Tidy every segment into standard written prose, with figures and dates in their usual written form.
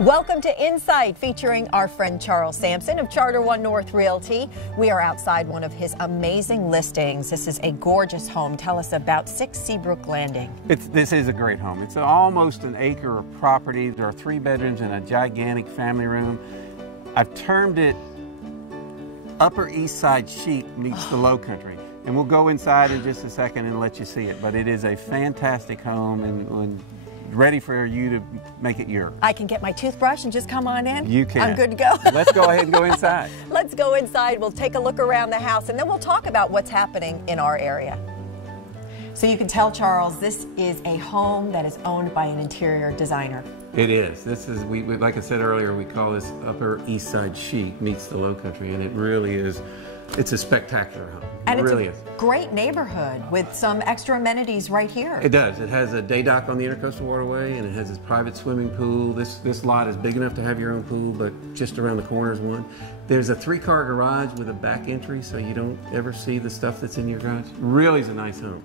Welcome to Insight, featuring our friend Charles Sampson of Charter One North Realty. We are outside one of his amazing listings. This is a gorgeous home. Tell us about 6 Seabrook Landing. This is a great home. It's almost an acre of property. There are 3 bedrooms and a gigantic family room. I've termed it Upper East Side chic meets the Low Country. And we'll go inside in just a second and let you see it. But it is a fantastic home and ready for you to make it yours. I can get my toothbrush and just come on in? You can. I'm good to go. Let's go ahead and go inside. Let's go inside. We'll take a look around the house and then we'll talk about what's happening in our area. So you can tell, Charles, this is a home that is owned by an interior designer. It is. This is, like I said earlier, we call this Upper East Side chic meets the Low Country, and it really is. It's a spectacular home. And it's a great neighborhood with some extra amenities right here. It does. It has a day dock on the Intercoastal Waterway, and it has a private swimming pool. This lot is big enough to have your own pool, but just around the corner is one. There's a 3-car garage with a back entry, so you don't ever see the stuff that's in your garage. Really is a nice home.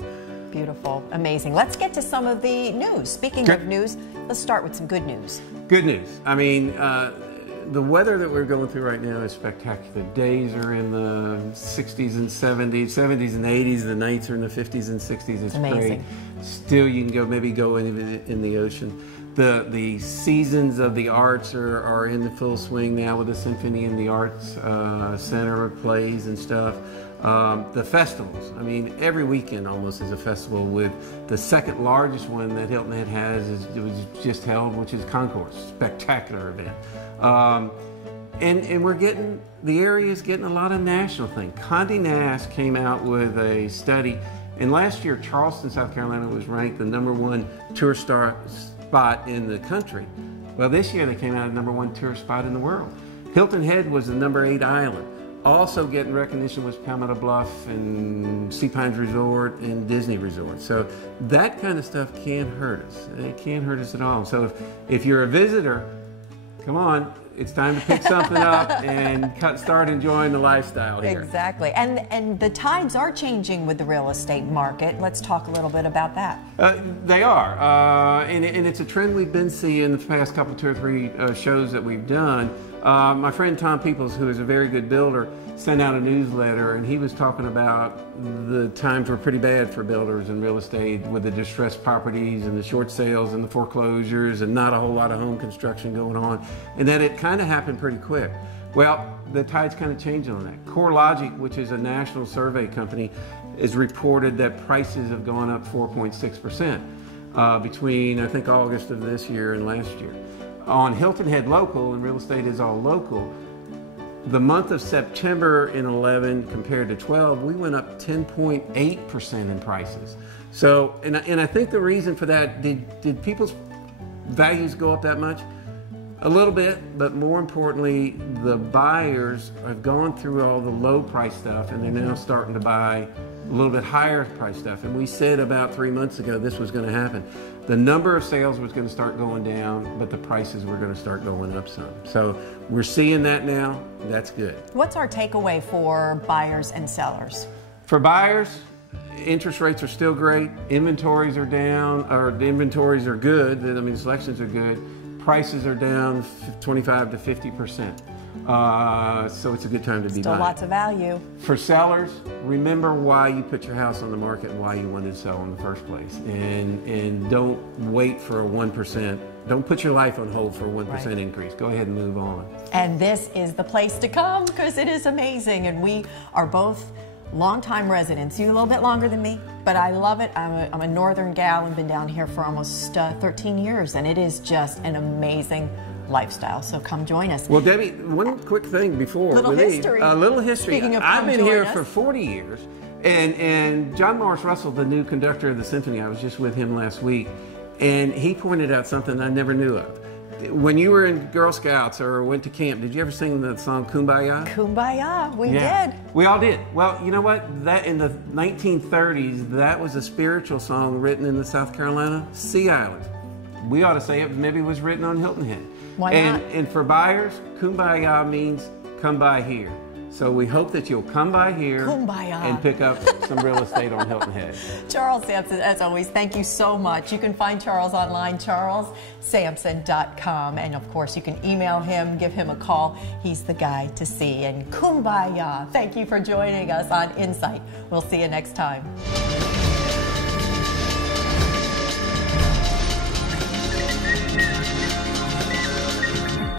Beautiful. Amazing. Let's get to some of the news. Speaking of news, let's start with some good news. Good news. I mean, the weather that we're going through right now is spectacular. The days are in the 60s and 70s and 80s. The nights are in the 50s and 60s. It's amazing. Great. Still, you can maybe go in the ocean. The seasons of the arts are in the full swing now with the Symphony and the Arts Center plays and stuff. The festivals. I mean, every weekend almost is a festival, with the second largest one that Hilton Head has it was just held, which is Concourse. Spectacular event. And we're getting, the area is getting a lot of national things. Condé Nast came out with a study, and last year Charleston, South Carolina was ranked the #1 tourist spot in the country. Well, this year they came out as #1 tourist spot in the world. Hilton Head was the #8 island. Also getting recognition was Palmetto Bluff and Sea Pines Resort and Disney Resort. So that kind of stuff can't hurt us. It can't hurt us at all. So if you're a visitor, come on, it's time to pick something up and start enjoying the lifestyle here. Exactly. And the tides are changing with the real estate market. Let's talk a little bit about that. They are. And it's a trend we've been seeing the past couple, 2 or 3 shows that we've done. My friend Tom Peoples, who is a very good builder, sent out a newsletter, and he was talking about the times were pretty bad for builders and real estate, with the distressed properties and the short sales and the foreclosures and not a whole lot of home construction going on, and that it kind of happened pretty quick. Well, the tide's kind of changing on that. CoreLogic, which is a national survey company, has reported that prices have gone up 4.6% between, I think, August of this year and last year. On Hilton Head Local, and real estate is all local, the month of September in 11 compared to 12, we went up 10.8% in prices. So, and I think the reason for that, did people's values go up that much? A little bit, but more importantly, the buyers have gone through all the low price stuff, and they're now starting to buy a little bit higher price stuff. And we said about 3 months ago this was going to happen. The number of sales was going to start going down, but the prices were going to start going up some. So we're seeing that now. That's good. What's our takeaway for buyers and sellers? For buyers, interest rates are still great. Inventories are down, or the inventories are good. I mean, selections are good. Prices are down 25 to 50%. So it's a good time to be buying. Still lots of value. For sellers, remember why you put your house on the market and why you wanted to sell in the first place. And don't wait for a 1%. Don't put your life on hold for a 1% increase. Go ahead and move on. And this is the place to come, because it is amazing. And we are both longtime residents. You a little bit longer than me, but I love it. I'm a northern gal and been down here for almost 13 years, and it is just an amazing lifestyle. So come join us. Well, Debbie, one quick thing before little history. A little history. Speaking of I've been here for 40 years, and John Morris Russell, the new conductor of the symphony, I was just with him last week, and he pointed out something I never knew of. When you were in Girl Scouts or went to camp, did you ever sing the song Kumbaya? Kumbaya, we did. We all did. Well, you know what? That in the 1930s, that was a spiritual song written in the South Carolina Sea Islands. We ought to say it maybe was written on Hilton Head. Why not? And for buyers, Kumbaya means come by here. So we hope that you'll come by here Kumbaya. and pick up some real estate on Hilton Head. Charles Sampson, as always, thank you so much. You can find Charles online, charlessampson.com. And of course, you can email him, give him a call. He's the guy to see. And kumbaya. Thank you for joining us on Insight. We'll see you next time.